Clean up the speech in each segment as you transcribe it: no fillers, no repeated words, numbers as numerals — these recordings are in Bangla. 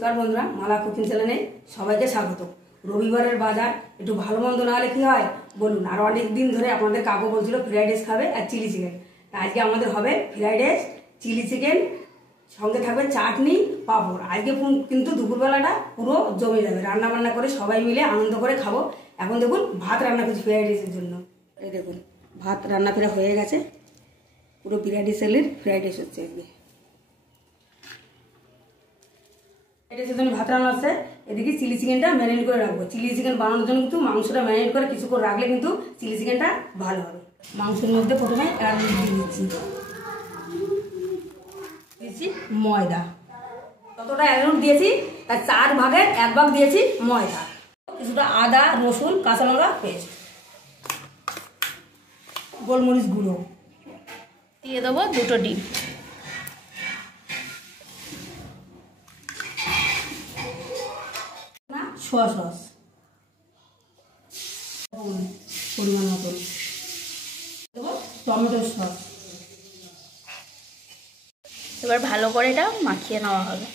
নমস্কার বন্ধুরা, মালা কুকিং চ্যানেলে সবাইকে স্বাগত। রবিবারের বাজার একটু ভালো মন্দ না হলে কি হয় বলুন। আর অনেক দিন ধরে আপনাদের কাকু বলছিল ফ্রাইড রাইস খাবে আর চিলি চিকেন। আজকে আমাদের হবে ফ্রাইড রাইস, চিলি চিকেন, সঙ্গে থাকবে চাটনি, পাঁপড়। আজকে কিন্তু দুপুরবেলাটা পুরো জমে যাবে। রান্না বান্না করে সবাই মিলে আনন্দ করে খাবো। এখন দেখুন ভাত রান্না করছি ফ্রাইড রাইসের জন্য। এই দেখুন ভাত রান্না ফেরা হয়ে গেছে, পুরো বিরিয়ানি সেলের ফ্রাইড রাইস হচ্ছে আজকে। ভাত রান্না হচ্ছে, এদিকে চিলি চিকেনটা ম্যারিনেট করে রাখবো। চিলি চিকেন বানানোর জন্য কিন্তু মাংসটা ম্যারিনেট করে কিছুক্ষণ রাখলে কিন্তু চিলি চিকেনটা ভালো হবে। মাংসের মধ্যে প্রথমে দিয়েছি ময়দা, যতটা অ্যারাউন্ড দিয়েছি তার 4 ভাগের 1 ভাগ দিয়েছি ময়দা। কিছুটা আদা, রসুন, কাঁচা লঙ্কা পেস্ট, গোলমরিচ গুঁড়ো দিয়ে দেবো 2টো ডিম। সোয়া সস পরিমাণ মতন দেবো, টমেটো সস। এবার ভালো করে এটা মাখিয়ে নেওয়া হবে।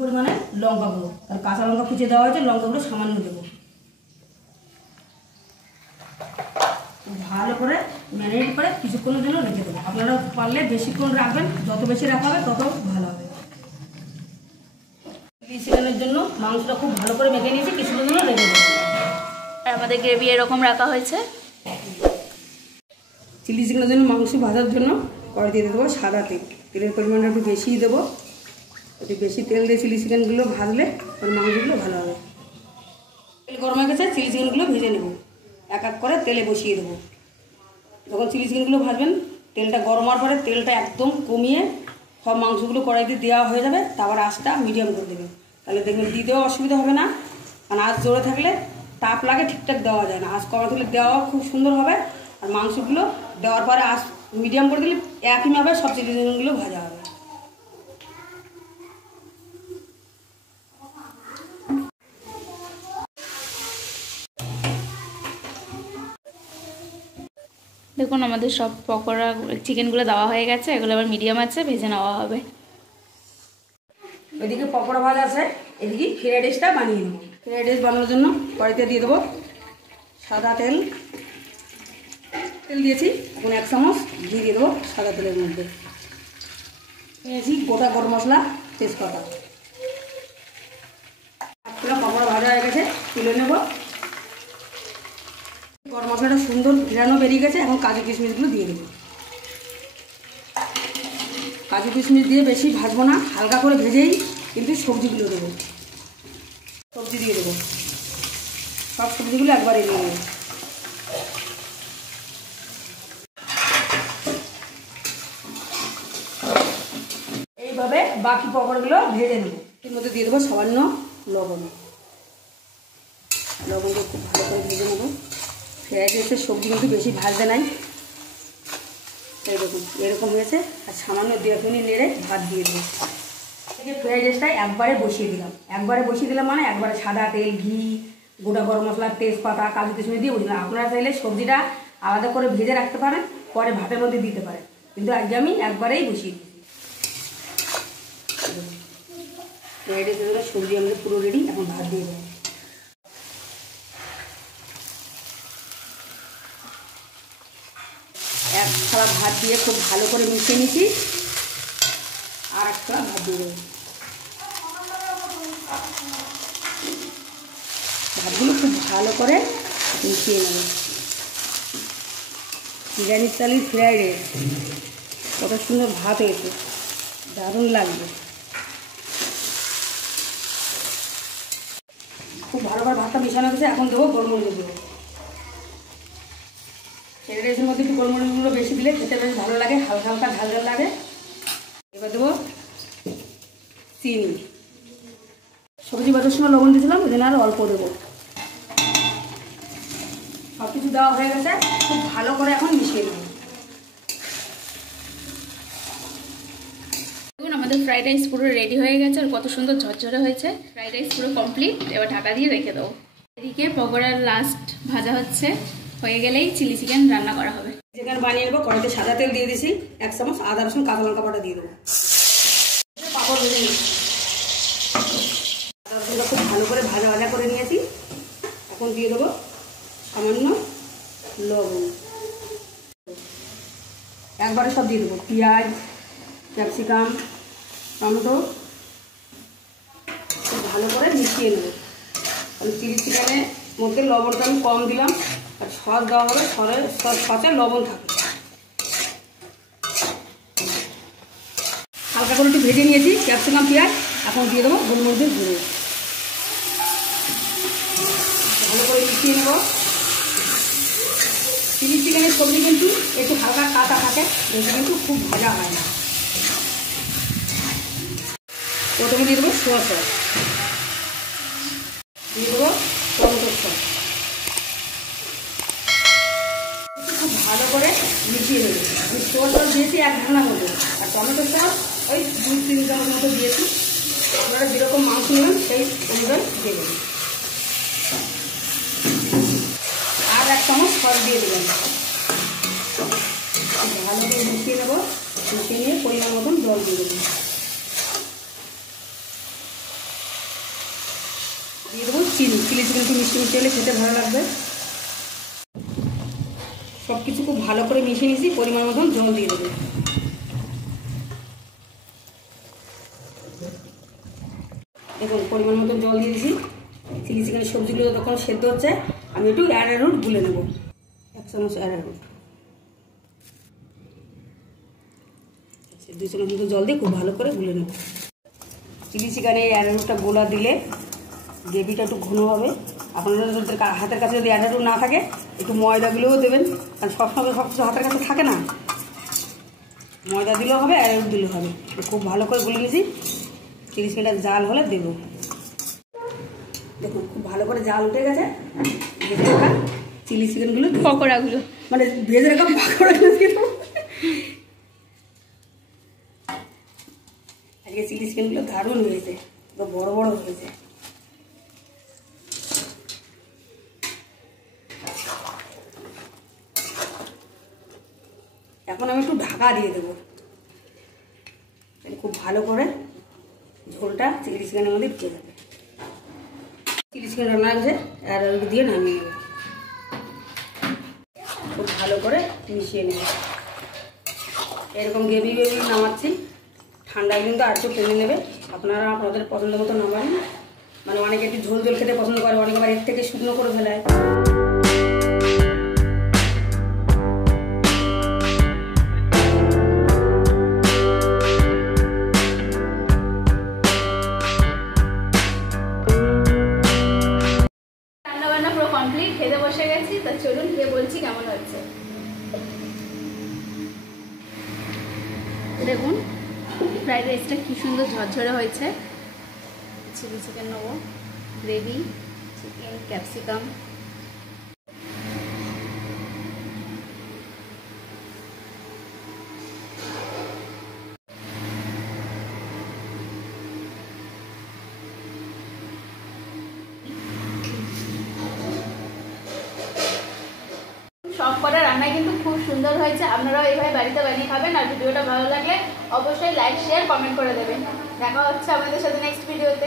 পরিমাণে লঙ্কা গুঁড়ো, আর কাঁচা লঙ্কা কুচিয়ে দেওয়া হয়েছে, লঙ্কা গুঁড়ো সামান্য দেবো। ভালো করে ম্যারিনেট করে কিছুক্ষণের জন্য রেখে দেবো। আপনারা পারলে বেশিক্ষণ রাখবেন, যত বেশি রাখা হবে তত ভালো হবে। চিলি চিকেনের জন্য মাংসটা খুব ভালো করে মেখে নিয়েছি, কিছুক্ষণের জন্য রেখে দেবো। আর আমাদের গ্রেভি এরকম রাখা হয়েছে। চিলি চিকেনের জন্য মাংস ভাজার জন্য কড়াই দিয়ে দেবো সাদা তেল। তেলের পরিমাণটা একটু বেশিই দেবো। একটু বেশি তেল দিয়ে চিলি চিকেনগুলো ভাজলে মাংসগুলো ভালো হবে। তেল গরম হয়ে গেছে, চিলি চিকেনগুলো ভেজে নেব। এক এক করে তেলে বসিয়ে দেবো। যখন চিলি চিকেনগুলো ভাজবেন, তেলটা গরম হওয়ার পরে তেলটা একদম কমিয়ে সব মাংসগুলো কড়াইতে দেওয়া হয়ে যাবে। তারপর আঁচটা মিডিয়াম করে দেবেন, তাহলে দেখবেন দিতেও অসুবিধা হবে না। কারণ আঁচ জোরে থাকলে তাপ লাগে, ঠিকঠাক দেওয়া যায় না। আঁচ কমা থাকলে দেওয়া খুব সুন্দর হবে। আর মাংসগুলো দেওয়ার পরে আঁচ মিডিয়াম করে দিলে একইভাবে সব চিলি চিকেনগুলো ভাজা হবে। দেখুন আমাদের সব পকোড়া চিকেনগুলো দেওয়া হয়ে গেছে। এগুলো আবার মিডিয়াম আছে, ভেজে নেওয়া হবে। ওইদিকে পকোড়া ভাজা আছে, এদিকে ফ্রাইড রাইসটা বানিয়ে নেব। ফ্রাইড রাইস বানানোর জন্য কড়াইতে দিয়ে দেবো সাদা তেল। তেল দিয়েছি, এখন 1 চামচ ঘি দিয়ে দেবো সাদা তেলের মধ্যে। নিয়েছি গোটা গরম মশলা, তেজপাতা। পকোড়া ভাজা হয়ে গেছে, তুলে নেব। গরম মশলাটা সুন্দর ঘিরানো বেরিয়ে গেছে, এখন কাজু কিশমিশগুলো দিয়ে দেবো। কাজু কিশমিশ দিয়ে বেশি ভাজবো না, হালকা করে ভেজেই কিন্তু সবজিগুলো দেবো। সবজি দিয়ে দেবো, সব সবজিগুলো একবারে দিয়ে দেবো। এইভাবে বাকি পকোড়াগুলো ভেজে নেবো। এর মধ্যে দিয়ে দেবো সামান্য লবণ। লবণটা খুব ভালো করে ভেজে নেবো। ফ্রাইড রাইসের সবজি কিন্তু বেশি ভাজতে নাই। এই দেখুন এরকম হয়েছে। আর সামান্য 1 মিনিট নেড়ে ভাত দিয়ে দেবো। এই ফ্রাইড রাইসটা একবারে বসিয়ে দিলাম মানে একবারে সাদা তেল, ঘি, গোটা গরম মশলা, তেজপাতা, কাজু কিশমিশ দিয়ে বসিয়ে দিলাম। আপনারা চাইলে সবজিটা আলাদা করে ভেজে রাখতে পারেন, পরে ভাতের মধ্যে দিতে পারেন, কিন্তু আজকে আমি একবারেই বসিয়ে দিচ্ছি। ফ্রাইড রাইসের জন্য সবজি আমাদের পুরো রেডি, এখন ভাত দিয়ে দেবো। এক থালা ভাত দিয়ে খুব ভালো করে মিশিয়ে নিচ্ছি। আর এক থালা ভাত দিয়ে দেবো। ভাতগুলো খুব ভালো করে মিশিয়ে নেব। বিরিয়ানি চালের ফ্রাইড রাইস কত সুন্দর ভাত হয়েছে, দারুণ লাগবে। খুব ভালোভাবে ভাতটা মিশানো গেছে, এখন দেবো গোলমরিচ দেবো। ফ্রাইড রাইসের মধ্যে একটু গোলমরিচগুলো বেশি দিলে খেতে বেশ ভালো লাগে, হালকা হালকা ঝাল ঝাল লাগে। এবার দেবো চিনি। সবজি ভাজার সময় লবণ দিয়েছিলাম, ওই জন্য আরও অল্প দেবো। সব কিছু দেওয়া হয়ে গেছে, খুব ভালো করে এখন মিশিয়ে নেব। দেখুন আমাদের ফ্রাইড রাইস পুরো রেডি হয়ে গেছে, আর কত সুন্দর ঝরঝরে হয়েছে। ফ্রাইড রাইস পুরো কমপ্লিট। এবার ঢাকা দিয়ে রেখে দেবো। এদিকে পকোড়ার লাস্ট ভাজা হচ্ছে, হয়ে গেলেই চিলি চিকেন রান্না করা হবে। যেখানে বানিয়ে নেবো কড়াইতে সাদা তেল দিয়ে দিয়েছি, 1 চামচ আদা রসুন কাঁচা লঙ্কা বাটা দিয়ে দেবো। পাঁপড় ভেজে নিয়েছি, আদা রসুনটা খুব ভালো করে ভাজা ভাজা করে নিয়েছি। এখন দিয়ে দেবো সামান্য লবণ, একবারে সব দিয়ে দেবো। পেঁয়াজ, ক্যাপসিকাম, টমেটো খুব ভালো করে মিশিয়ে নেবো। আমি চিলি চিকেনের মধ্যে লবণটা আমি কম দিলাম, আর সস দেওয়া হবে, সসে লবণ থাকে। হালকা করে একটু ভেজে নিয়েছি ক্যাপসিকাম পেঁয়াজ, এখন দিয়ে দেবো গোলমরিচের গুঁড়ো, ভালো করে মিশিয়ে নেব। চিলি চিকেনের সবজি কিন্তু একটু হালকা কাঁচা থাকে, এটা কিন্তু খুব ভাজা হয় না। প্রথমে দিয়ে দেবো সোয়া সস, দিয়ে দেবো টমেটো সস, খুব ভালো করে মিশিয়ে নেব। আমি সোয়া সস দিয়েছি 1 ঢাকনা মতো, আর টমেটো সস ওই 2-3 চামচ মতো দিয়েছি। আপনারা যেরকম মাংস নেবেন সেই অনুযায়ী দিয়ে দেবেন। আর 1 চামচ সস দিয়ে দেবেন। ভালো করে মিশিয়ে নেব, মিশিয়ে নিয়ে পরিমাণ মতন জল দিয়ে দেবেন। দিয়ে দেবো চিলি চিকেন, একটু মিষ্টি মিষ্টি হলে খেতে ভালো লাগবে। সব কিছু খুব ভালো করে মিশিয়ে নিয়েছি, পরিমাণ মতন জল দিয়ে দেবো। দেখুন পরিমাণ মতন জল দিয়ে দিয়েছি। চিলি চিকেনের সবজিগুলো যতক্ষণ সেদ্ধ হচ্ছে আমি একটু অ্যারারুট গুলে নেব, 1 চামচ অ্যারারুট, 2 চামচ মতো জল দিয়ে খুব ভালো করে গুলে নেব। চিলি চিকেনে অ্যারারুটটা গোলা দিলে গ্রেভিটা একটু ঘন হবে। আপনাদের হাতের কাছে যদি অ্যারারুট না থাকে একটু ময়দাগুলোও দেবেন, কারণ সবসময় সব কিছু হাতের কাছে থাকে না। ময়দা দিলেও হবে, অ্যারারুট দিলেও হবে। খুব ভালো করে গুলে নিয়েছি। চিলি চিকেনটা জাল হলে দেবো। দেখুন খুব ভালো করে জাল উঠে গেছে। ভেজে রাখা চিলি চিকেনগুলো, পকোড়াগুলো, মানে ভেজে রাখা পকোড়াগুলো দিয়ে দেবো। আজকে চিলি চিকেনগুলো দারুণ হয়েছে, বড় বড় হয়েছে। এখন আমি একটু ঢাকা দিয়ে দেবো, খুব ভালো করে ঝোলটা চিলি চিকেনের মধ্যে ঢুকে যাবে। চিলি চিকেন রান্না হয়েছে, আর দিয়ে নামিয়ে নেবে। খুব ভালো করে মিশিয়ে নেবে। এরকম গ্রেভি গ্রেভি নামাচ্ছি, ঠান্ডায় কিন্তু আর একটু টেনে নেবে। আপনারা আপনাদের পছন্দ মতো নামান, মানে অনেকে একটু ঝোল ঝোল খেতে পছন্দ করে, অনেকে আবার এর থেকে শুকনো করে ফেলায়। কমপ্লিট, খেতে বসে গেছি। তা চলুন খেয়ে বলছি কেমন হচ্ছে। দেখুন ফ্রাইড রাইসটা কি সুন্দর ঝরঝরে হয়েছে। চিলি চিকেন নেবো, গ্রেভি, চিকেন, ক্যাপসিকাম, সব কটা রান্নাই কিন্তু খুব সুন্দর হয়েছে। আপনারাও এইভাবে বাড়িতে বানিয়ে খাবেন। আর ভিডিওটা ভালো লাগলে অবশ্যই লাইক, শেয়ার, কমেন্ট করে দেবেন। দেখা হচ্ছে আমাদের সাথে নেক্সট ভিডিওতে।